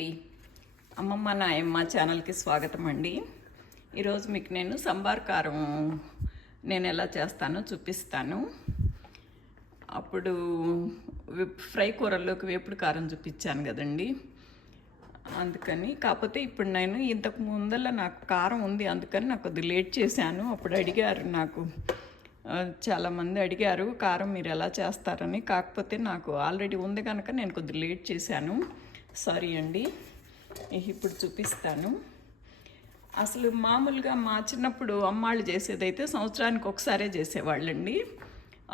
అండి. అమ్మమ్మ నాయమ్మ ఛానల్కి స్వాగతం అండి. ఈరోజు మీకు నేను సంబార్ కారం నేను ఎలా చేస్తానో చూపిస్తాను. అప్పుడు ఫ్రై కూరల్లోకి వేపుడు కారం చూపించాను కదండి, అందుకని. కాకపోతే ఇప్పుడు నేను ఇంతకు ముందర నాకు కారం ఉంది, అందుకని నాకు కొద్దిగా లేట్ చేశాను. అప్పుడు అడిగారు, నాకు చాలామంది అడిగారు కారం మీరు ఎలా చేస్తారని. కాకపోతే నాకు ఆల్రెడీ ఉంది కనుక నేను కొద్దిగా లేట్ చేశాను, సారీ అండి. ఇప్పుడు చూపిస్తాను. అసలు మామూలుగా మా చిన్నప్పుడు అమ్మాళ్ళు చేసేదైతే సంవత్సరానికి ఒకసారే చేసేవాళ్ళండి.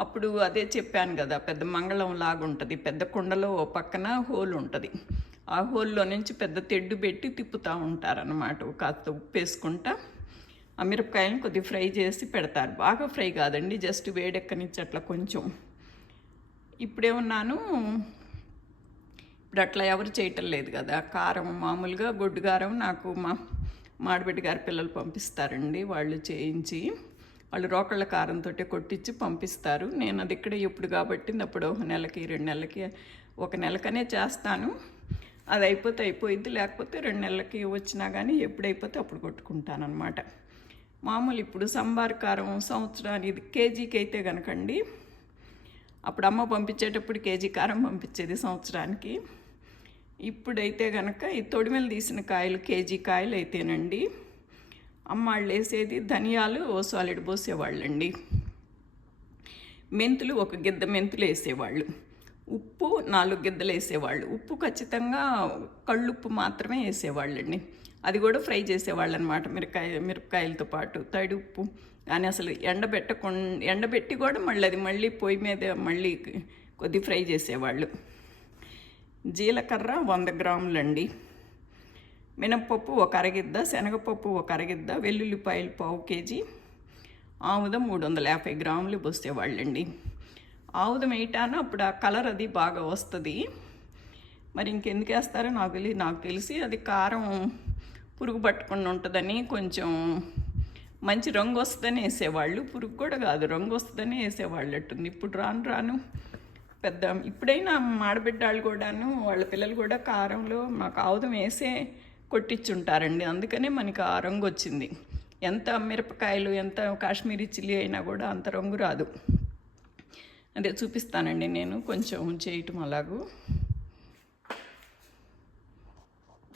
అప్పుడు అదే చెప్పాను కదా, పెద్ద మంగళం లాగుంటుంది, పెద్ద కుండలో ఓ పక్కన హోల్ ఉంటుంది. ఆ హోల్లో నుంచి పెద్ద తెడ్డు పెట్టి తిప్పుతూ ఉంటారనమాట. కాస్త ఉప్పు వేసుకుంటా ఆ మిరపకాయలను కొద్దిగా ఫ్రై చేసి పెడతారు. బాగా ఫ్రై కాదండి, జస్ట్ వేడెక్కనిచ్చి అట్లా కొంచెం. ఇప్పుడేమన్నాను, ఇప్పుడు అట్లా ఎవరు చేయటం లేదు కదా. కారం మామూలుగా గొడ్డు కారం నాకు మా మాడబిడ్డ గారి పిల్లలు పంపిస్తారండి. వాళ్ళు చేయించి వాళ్ళు రోకళ్ళ కారంతో కొట్టించి పంపిస్తారు. నేను అది ఇక్కడ ఎప్పుడు కాబట్టి అప్పుడు 1 నెలకి 2 నెలలకి 1 నెలకనే చేస్తాను. అది అయిపోతే అయిపోయింది, లేకపోతే 2 నెలలకి వచ్చినా కానీ ఎప్పుడైపోతే అప్పుడు కొట్టుకుంటాను అనమాట. మామూలు ఇప్పుడు సంబార్ కారం సంవత్సరానికి ఇది కేజీకి అయితే కనుకండి, అప్పుడు అమ్మ పంపించేటప్పుడు కేజీ కారం పంపించేది సంవత్సరానికి. ఇప్పుడైతే కనుక ఈ తొడిమెలు తీసిన కాయలు కేజీ కాయలు అయితేనండి అమ్మాళ్ళు వేసేది ధనియాలు సాలిడ్ పోసేవాళ్ళండి, మెంతులు 1 గిద్ద మెంతులు వేసేవాళ్ళు, ఉప్పు 4 గిద్దలు వేసేవాళ్ళు. ఉప్పు ఖచ్చితంగా కళ్ళుప్పు మాత్రమే వేసేవాళ్ళండి. అది కూడా ఫ్రై చేసేవాళ్ళు అనమాట, మిరపకాయలతో పాటు. తడి ఉప్పు కానీ అసలు ఎండబెట్టి కూడా మళ్ళీ పొయ్యి మీద మళ్ళీ కొద్ది ఫ్రై చేసేవాళ్ళు. జీలకర్ర 100 గ్రాములండి, మినప్పప్పు 1 అరగిద్ద, శనగపప్పు 1 అరగిద్ద, వెల్లుల్లిపాయలు 1/4 కేజీ, ఆముదం 350 గ్రాములు పోసేవాళ్ళండి. ఆముదం వేయటాను అప్పుడు ఆ కలర్ అది బాగా వస్తుంది. మరి ఇంకెందుకు వేస్తారో నాకు తెలిసి అది కారం పురుగు పట్టకుండా ఉంటుందని, కొంచెం మంచి రంగు వస్తుందని వేసేవాళ్ళు. పురుగు కూడా కాదు, రంగు వస్తుందని వేసేవాళ్ళు అట్టుంది. ఇప్పుడు రాను ఇప్పుడైనా ఆడబిడ్డాళ్ళు కూడాను వాళ్ళ పిల్లలు కూడా కారంలో మాకు ఆముదం వేసే కొట్టించుంటారండి, అందుకనే మనకి ఆ రంగు వచ్చింది. ఎంత మిరపకాయలు ఎంత కాశ్మీరీ చిల్లీ అయినా కూడా అంత రంగు రాదు. అదే చూపిస్తానండి నేను కొంచెం చేయటం అలాగూ.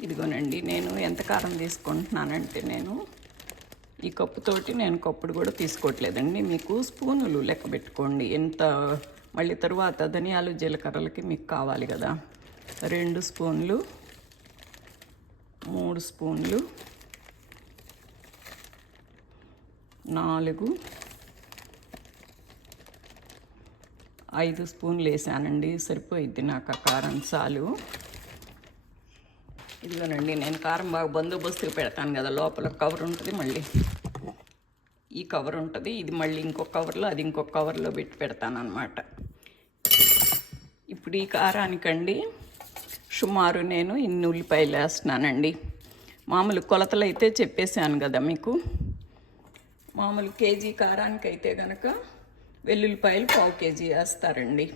ఇదిగోనండి, నేను ఎంత కారం తీసుకుంటున్నానంటే, నేను ఈ కప్పుతోటి నేను కప్పుడు కూడా తీసుకోవట్లేదండి. మీకు స్పూనులు లెక్క పెట్టుకోండి ఎంత. మళ్ళీ తర్వాత ధనియాలు జీలకర్రలకి మీకు కావాలి కదా. 2 స్పూన్లు, 3 స్పూన్లు, 4, 5 స్పూన్లు వేసానండి, సరిపోయిద్ది నాకు ఆ కారం చాలు. ఇదిగోనండి, నేను కారం బాగా బందోబస్తుగా పెడతాను కదా. లోపల కవర్ ఉంటుంది, మళ్ళీ ఈ కవర్ ఉంటుంది, ఇది మళ్ళీ ఇంకొక కవర్లో, అది ఇంకొక కవర్లో పెట్టి పెడతాను అనమాట. ఇప్పుడు ఈ కారానికండి సుమారు నేను ఇన్ని ఉల్లిపాయలు వేస్తున్నానండి. మామూలు కొలతలు అయితే చెప్పేశాను కదా మీకు. మామూలు కేజీ కారానికైతే కనుక వెల్లుల్లిపాయలు 1/4 కేజీ వేస్తారండి.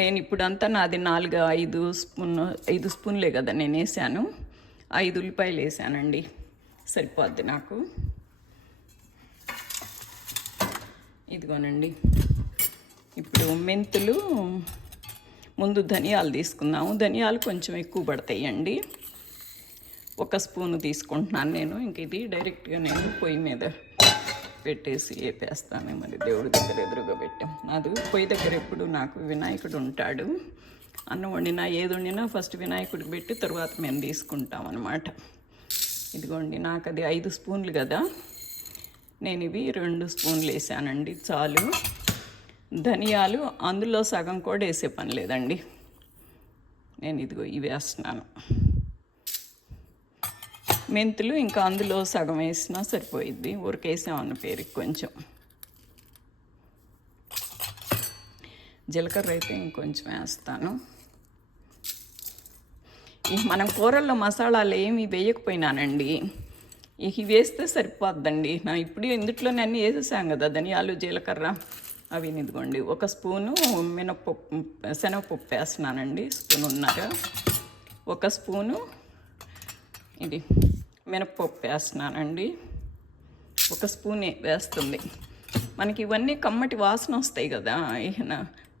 నేను ఇప్పుడంతా నాది 5 స్పూన్లే కదా నేను వేసాను. 5 ఉల్లిపాయలు వేసానండి, సరిపోద్ది నాకు. ఇదిగోనండి, ఇప్పుడు మెంతులు ముందు ధనియాలు తీసుకుందాము. ధనియాలు కొంచెం ఎక్కువ పడతాయండి, 1 స్పూను తీసుకుంటున్నాను నేను. ఇంక ఇది డైరెక్ట్గా నేను పొయ్యి మీద పెట్టేసి వేపేస్తాను. మరి దేవుడి దగ్గర ఎదురుగా పెట్టాం. నాది పొయ్యి దగ్గర ఎప్పుడు నాకు వినాయకుడు ఉంటాడు. అన్నం వండినా ఏది వండినా ఫస్ట్ వినాయకుడికి పెట్టి తర్వాత మేము తీసుకుంటాం అన్నమాట. ఇదిగోండి, నాకు అది 5 స్పూన్లు కదా, నేను ఇవి 2 స్పూన్లు వేసానండి, చాలు. ధనియాలు అందులో సగం కూడా వేసే పని లేదండి, నేను ఇదిగో ఇవి వేస్తున్నాను. మెంతులు ఇంకా అందులో సగం వేసినా సరిపోయిద్ది, ఊరికేసామన్న పేరుకి కొంచెం. జీలకర్ర అయితే ఇంకొంచెం వేస్తాను. మనం కూరల్లో మసాలాలు ఏమి వేయకపోయినానండి, ఇవి వేస్తే సరిపోద్దండి. నా ఇప్పుడు ఇందుట్లోనే అన్నీ వేసేసాం కదా, ధనియాలు జీలకర్ర అవి. ఇదిగోండి 1 స్పూను శనగపప్పు వేస్తున్నానండి, 1.5 స్పూను. 1 స్పూను ఇది మినప్పప్పు వేస్తున్నానండి, 1 స్పూనే వేస్తుంది. మనకి ఇవన్నీ కమ్మటి వాసన వస్తాయి కదా.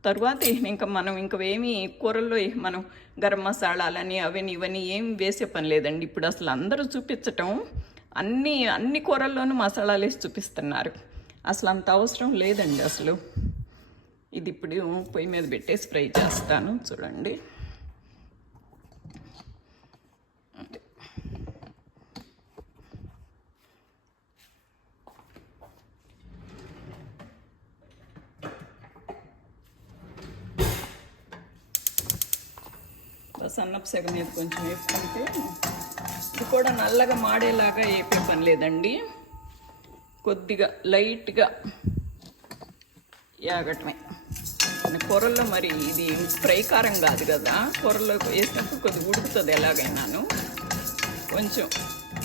తరువాత ఇంకా మనం ఏమి కూరల్లో మనం గరం మసాలాలని అవన్నీ ఇవన్నీ ఏం వేసే పని లేదండి. ఇప్పుడు అసలు అందరూ చూపించటం అన్ని కూరల్లోనూ మసాలాలు వేసి చూపిస్తున్నారు. అసలు అంత అవసరం లేదండి అసలు. ఇది ఇప్పుడు పొయ్యి మీద పెట్టేసి ఫ్రై చేస్తాను, చూడండి. సన్నపు సెగ మీద కొంచెం వేసుకుంటే ఇది కూడా నల్లగా మాడేలాగా వేపే పని లేదండి. కొద్దిగా లైట్గా యాగటమే. కూరల్లో మరి ఇది ఫ్రై కారం కాదు కదా, కూరల్లో వేసినప్పుడు కొద్దిగా ఉడుకుతుంది. ఎలాగైనాను కొంచెం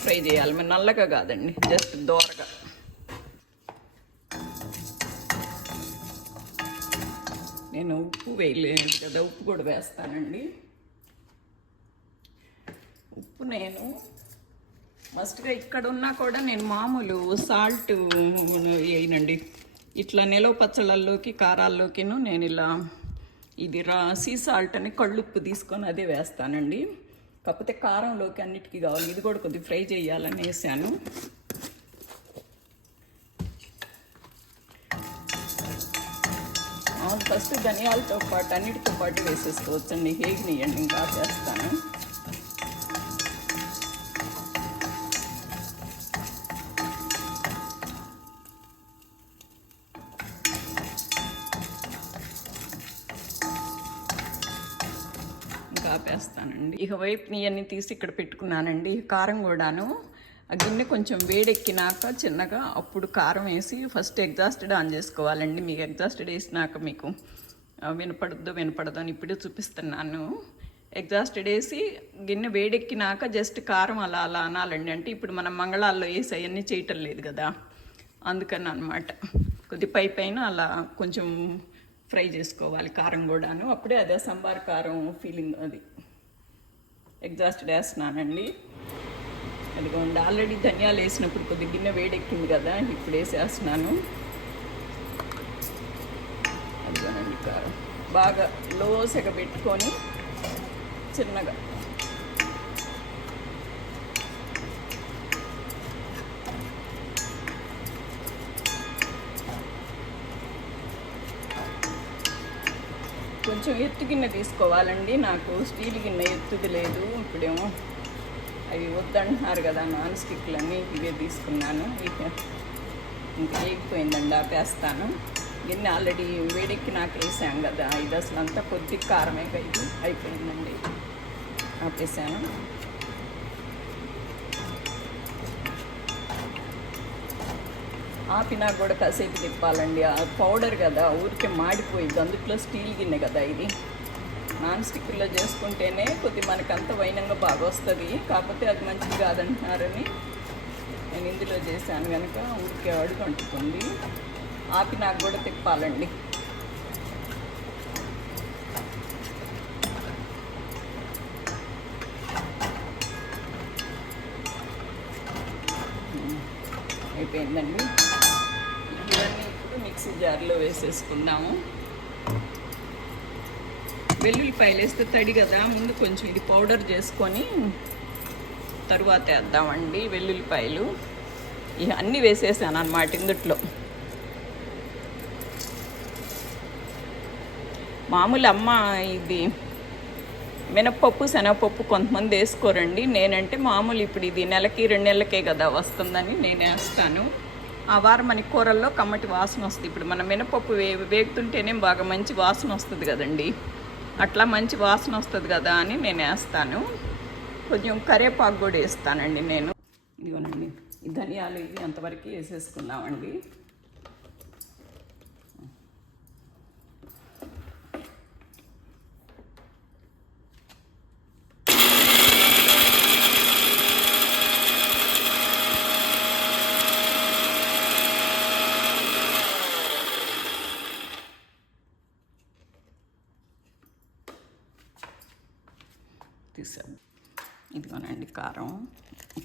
ఫ్రై చేయాలి, మరి నల్లగా కాదండి, జస్ట్ దోరగా. నేను ఉప్పు వేయలేదు కదా, ఉప్పు కూడా వేస్తానండి. ఉప్పు నేను మస్ట్గా ఇక్కడ ఉన్నా కూడా నేను మామూలు సాల్ట్ వేయనండి. ఇట్లా నిలవ పచ్చళ్ళల్లోకి కారాల్లోకిను నేను ఇలా ఇది సీ సాల్ట్ అని కళ్ళుప్పు తీసుకొని అదే వేస్తానండి. కాకపోతే కారంలోకి అన్నిటికీ కావాలి. ఇది కూడా కొద్దిగా ఫ్రై చేయాలని వేసాను. ఫస్ట్ ధనియాలతో పాటు అన్నిటితో పాటు వేసేసుకోవచ్చండి. హేగినియండి, ఇంకా చేస్తాను. ఆపేస్తానండి. ఇక వైపుని అన్నీ తీసి ఇక్కడ పెట్టుకున్నానండి. కారం కూడాను ఆ గిన్నె కొంచెం వేడెక్కినాక చిన్నగా అప్పుడు కారం వేసి ఫస్ట్ ఎగ్జాస్టెడ్ ఆన్ చేసుకోవాలండి. మీకు ఎగ్జాస్టెడ్ వేసినాక మీకు వినపడదు అని ఇప్పుడే చూపిస్తున్నాను. ఎగ్జాస్టెడ్ వేసి గిన్నె వేడెక్కినాక జస్ట్ కారం అలా అనాలండి. అంటే ఇప్పుడు మనం మంగళాల్లో వేసి అవన్నీ చేయటం లేదు కదా, అందుకని అనమాట. కొద్ది పైన అలా కొంచెం ఫ్రై చేసుకోవాలి కారం కూడాను. అప్పుడే అదే సంబార్ కారం ఫీలింగ్. అది ఎగ్జాస్టెడ్ వేస్తున్నానండి. అదిగోండి, ఆల్రెడీ ధనియాలు వేసినప్పుడు కొద్ది గిన్నె వేడెక్కింది కదా, ఇప్పుడు వేసేస్తున్నాను. అదిగోనండి కారం బాగా లో సెగ పెట్టుకొని చిన్నగా కొంచెం ఎత్తు గిన్నె తీసుకోవాలండి. నాకు స్టీల్ గిన్నె ఎత్తుది లేదు. ఇప్పుడేమో అవి వద్దంటున్నారు కదా నాన్ స్టిక్లన్నీ, ఇవే తీసుకున్నాను. ఇంకా వేగిపోయిందండి, ఆపేస్తాను. గిన్నె ఆల్రెడీ వేడెక్కి నాకు వేసాం కదా, ఇది అసలు అంతా కొద్ది కారమే ఇది అయిపోయిందండి, ఆపేసాను. ఆపినా కూడా కాసేపు తిప్పాలండి. ఆ పౌడర్ కదా ఊరికే మాడిపోయింది, అందుట్లో స్టీల్ గిన్నె కదా ఇది. నాన్ స్టిక్లో చేసుకుంటేనే కొద్ది మనకంత వైనంగా బాగా వస్తుంది. కాకపోతే అది మంచిది కాదంటున్నారని నేను ఇందులో చేశాను కనుక ఊరికే అడుగు అంటుతుంది. ఆపినా కూడా తిప్పాలండి. అయిపోయిందండి. ఇవన్నీ ఇప్పుడు మిక్సీ జార్లో వేసేసుకుందాము. వెల్లుల్లిపాయలు వేస్తే తడి కదా, ముందు కొంచెం ఇది పౌడర్ చేసుకొని తరువాత వేద్దామండి. వెల్లుల్లిపాయలు ఇక అన్నీ వేసేసాను అన్నమాట ఇందుట్లో. మామూలు అమ్మ ఇది మినప్పప్పు శనగపప్పు కొంతమంది వేసుకోరండి. నేనంటే మామూలు ఇప్పుడు ఇది నెలకి 2 నెలలకే కదా వస్తుందని నేను వేస్తాను. ఆ వారం మనకి కూరల్లో కమ్మటి వాసన వస్తుంది. ఇప్పుడు మన మినపప్పు వేగుతుంటేనే బాగా మంచి వాసన వస్తుంది కదండి, అట్లా మంచి వాసన వస్తుంది కదా అని నేను వేస్తాను. కొంచెం కరివేపాకు కూడా వేస్తానండి నేను. ఇదిగోనండి, ఈ ధనియాలు ఇవి అంతవరకు వేసేసుకుందామండి. తీసాము ఇదిగోనండి కారం,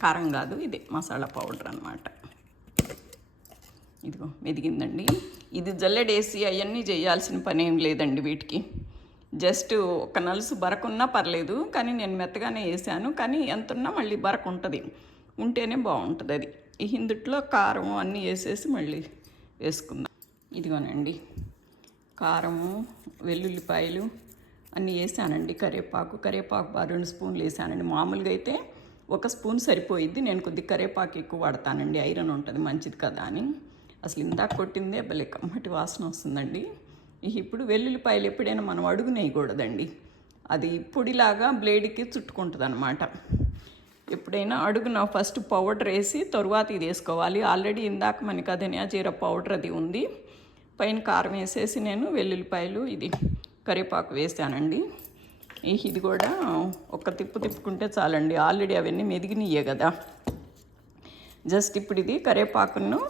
కారం కాదు ఇది మసాలా పౌడర్ అన్నమాట. ఇదిగో మెదిగిందండి. ఇది జల్లెడేసి అవన్నీ చేయాల్సిన పని ఏం లేదండి వీటికి. జస్ట్ ఒక నలుసు బరకున్నా పర్లేదు, కానీ నేను మెత్తగానే వేసాను. కానీ ఎంతున్నా మళ్ళీ బరకు ఉంటుంది, ఉంటేనే బాగుంటుంది అది. ఈ ఇందుట్లో కారం అన్నీ వేసేసి మళ్ళీ వేసుకుందాం. ఇదిగోనండి కారము, వెల్లుల్లిపాయలు అన్నీ వేసానండి. కరివేపాకు బాగా 2 స్పూన్లు వేసానండి. మామూలుగా అయితే 1 స్పూన్ సరిపోయిద్ది. నేను కొద్దిగా కరివేపాకు ఎక్కువ వాడతానండి, ఐరన్ ఉంటుంది మంచిది కదా అని. అసలు ఇందాక కొట్టిందే భలే కమ్మటి వాసన వస్తుందండి. ఇప్పుడు వెల్లుల్లిపాయలు ఎప్పుడైనా మనం అడుగు నేయకూడదండి, అది పొడిలాగా బ్లేడ్కి చుట్టుకుంటుంది అనమాట. ఎప్పుడైనా అడుగున ఫస్ట్ పౌడర్ వేసి తరువాత ఇది వేసుకోవాలి. ఆల్రెడీ ఇందాక మనకి ధనియా జీరా పౌడర్ అది ఉంది. పైన కారం వేసేసి నేను వెల్లుల్లిపాయలు ఇది కరివేపాకు వేసానండి. ఇది కూడా ఒక తిప్పుకుంటే చాలండి. ఆల్రెడీ అవన్నీ మెదిగినయే కదా. జస్ట్ ఇప్పుడు ఇది కరివేపాకును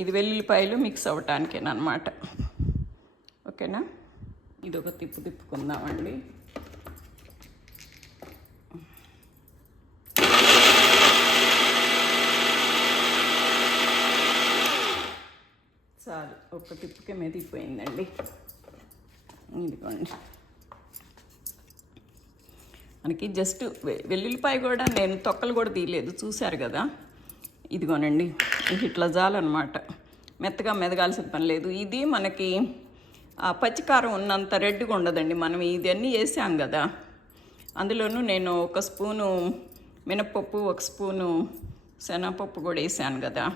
ఇది వెల్లుల్లిపాయలు మిక్స్ అవ్వటానికేనమాట. ఓకేనా, ఇది ఒక తిప్పుకుందామండి. చాలు, ఒక్క తిప్పుకే మెదిగిపోయిందండి. ఇదిగోండి మనకి జస్ట్ వెల్లుల్లిపాయ కూడా నేను తొక్కలు కూడా తీయలేదు, చూశారు కదా. ఇదిగోనండి ఇట్లా జాలన్నమాట, మెత్తగా మెదగాల్సిన పని లేదు. ఇది మనకి పచ్చికారం ఉన్నంత రెడ్గా ఉండదండి. మనం ఇదన్నీ వేసాం కదా, అందులోనూ నేను 1 స్పూను మినపప్పు 1 స్పూను శనగపప్పు కూడా వేసాను కదా,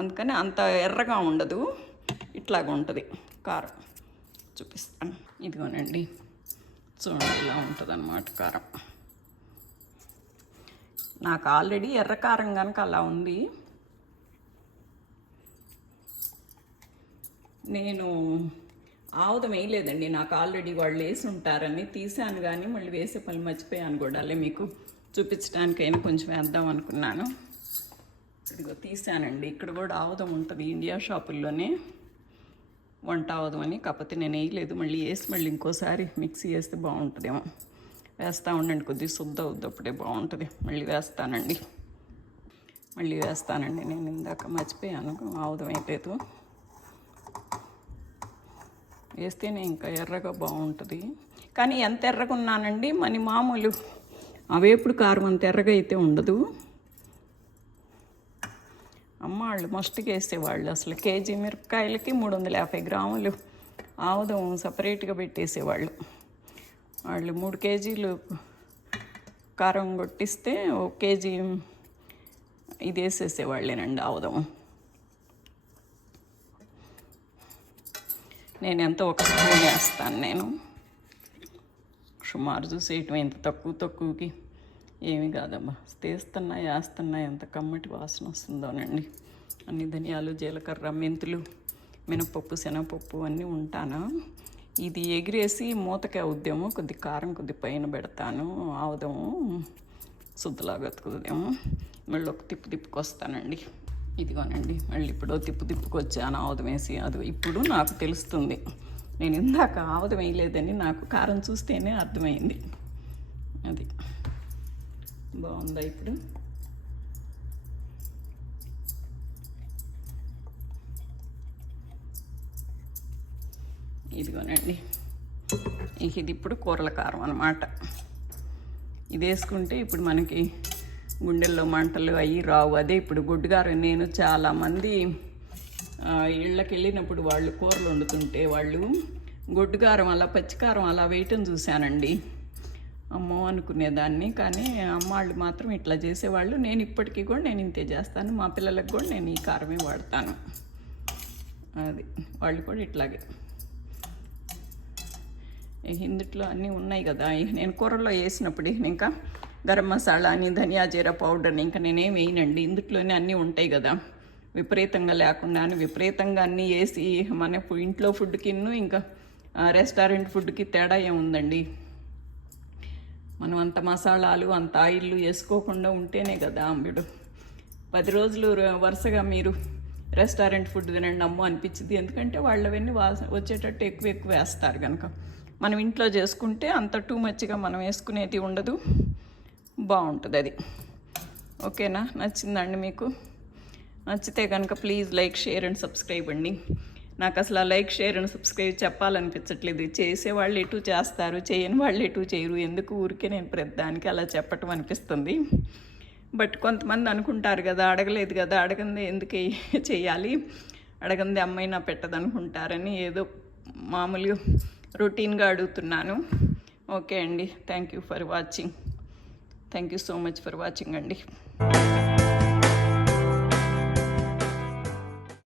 అందుకని అంత ఎర్రగా ఉండదు, ఇట్లాగా ఉంటుంది కారం. చూపిస్తాను, ఇదిగోనండి చూడండి ఇలా ఉంటుంది అన్నమాట కారం. నాకు ఆల్రెడీ ఎర్ర కారం కనుక అలా ఉంది. నేను ఆవుదం వేయలేదండి, నాకు ఆల్రెడీ వాళ్ళు వేసి ఉంటారని తీసాను, కానీ మళ్ళీ వేసే పని మర్చిపోయాను కూడా. అలా మీకు చూపించడానికైనా కొంచెం వేద్దాం అనుకున్నాను. ఇదిగో తీసానండి. ఇక్కడ కూడా ఆవుదం ఉంటుంది ఇండియా షాపుల్లోనే, వంట ఆవుదం అని. కాకపోతే నేను వేయలేదు, మళ్ళీ ఇంకోసారి మిక్సీ వేస్తే బాగుంటుందేమో. వేస్తూ ఉండండి, కొద్దిగా శుద్ధ అవుద్దప్పుడే బాగుంటుంది. మళ్ళీ వేస్తానండి. నేను ఇందాక మర్చిపోయాను, ఆవుదం వేయలేదు. వేస్తేనే ఇంకా ఎర్రగా బాగుంటుంది. కానీ ఎంత ఎర్రగా ఉన్నానండి, మన మామూలు అవేపుడు కారం అంత ఎర్రగా అయితే ఉండదు. అమ్మ వాళ్ళు మస్ట్గా వేసేవాళ్ళు. అసలు కేజీ మిరపకాయలకి 350 గ్రాములు ఆముదం సపరేట్గా పెట్టేసేవాళ్ళు. వాళ్ళు 3 కేజీలు కారం కొట్టిస్తే 1 కేజీ ఇది వేసేసేవాళ్ళేనండి ఆముదం. నేను ఎంతో 1 స్పూన్ వేస్తాను. నేను సుమారు చూసేయటం ఎంత తక్కువకి ఏమి కాదమ్మా. వేస్తున్నా ఎంత కమ్మటి వాసన వస్తుందోనండి. అన్ని ధనియాలు, జీలకర్ర, మెంతులు, మినపప్పు, శనగపప్పు అన్నీ ఉంటాను. ఇది ఎగిరేసి మూతకే అవుద్దేమో, కొద్ది కారం కొద్ది పైన పెడతాను. ఆవుదము శుద్ధలాగా అతుకుతుందేమో. మళ్ళీ ఒక తిప్పుకొస్తానండి. ఇదిగోనండి మళ్ళీ ఇప్పుడు తిప్పుకొచ్చాను ఆవుదం వేసి. అది ఇప్పుడు నాకు తెలుస్తుంది, నేను ఇందాక ఆవుదం వేయలేదని నాకు కారం చూస్తేనే అర్థమైంది. అది బాగుందా ఇప్పుడు? ఇదిగోనండి ఇది ఇప్పుడు కూరల కారం అన్నమాట. ఇది వేసుకుంటే ఇప్పుడు మనకి గుండెల్లో మంటలు అవి రావు. అదే ఇప్పుడు గుడ్డుగారం. నేను చాలామంది ఇళ్ళకి వెళ్ళినప్పుడు వాళ్ళు కూరలు వండుతుంటే వాళ్ళు గొడ్డుగారం అలా పచ్చికారం అలా వేయటం చూశానండి. అమ్మో అనుకునేదాన్ని, కానీ అమ్మాళ్ళు మాత్రం ఇట్లా చేసేవాళ్ళు. నేను ఇప్పటికీ కూడా నేను ఇంతే చేస్తాను. మా పిల్లలకు కూడా నేను ఈ కారమే వాడతాను. అది వాళ్ళు కూడా ఇట్లాగే. ఇందుట్లో అన్నీ ఉన్నాయి కదా, నేను కూరల్లో వేసినప్పుడు ఇంకా గరం మసాలా అని, ధనియా జీరా పౌడర్ అని ఇంకా నేనేం వేయనండి. ఇందుట్లోనే అన్నీ ఉంటాయి కదా, విపరీతంగా లేకుండా విపరీతంగా అన్నీ వేసి మన ఇంట్లో ఫుడ్కి ఇంకా రెస్టారెంట్ ఫుడ్కి తేడా ఏముందండి. మనం అంత మసాలాలు అంత ఆయిల్ వేసుకోకుండా ఉంటేనే కదా మీరు 10 రోజులు వరుసగా మీరు రెస్టారెంట్ ఫుడ్ తినండి అమ్మో అనిపించింది. ఎందుకంటే వాళ్ళు అవన్నీ వచ్చేటట్టు ఎక్కువ వేస్తారు కనుక. మనం ఇంట్లో చేసుకుంటే అంత టూ మచ్గా మనం వేసుకునేది ఉండదు, బాగుంటుంది అది. ఓకేనా? నచ్చిందండి మీకు? నచ్చితే కనుక please like, share and subscribe అండి. నాకు అసలు ఆ లైక్, షేర్ అండ్ సబ్స్క్రైబ్ చెప్పాలనిపించట్లేదు. చేసేవాళ్ళు ఎటు చేస్తారు, చేయని వాళ్ళు ఎటు చేయరు. ఎందుకు ఊరికే నేను ప్రతిదానికి అలా చెప్పటం అనిపిస్తుంది. బట్ కొంతమంది అనుకుంటారు కదా, అడగలేదు కదా, అడగంది ఎందుకు చేయాలి, అడగంది అమ్మాయినా పెట్టదనుకుంటారని ఏదో మామూలుగా రొటీన్గా అడుగుతున్నాను. ఓకే అండి, thank you for watching. Thank you so much for watching అండి.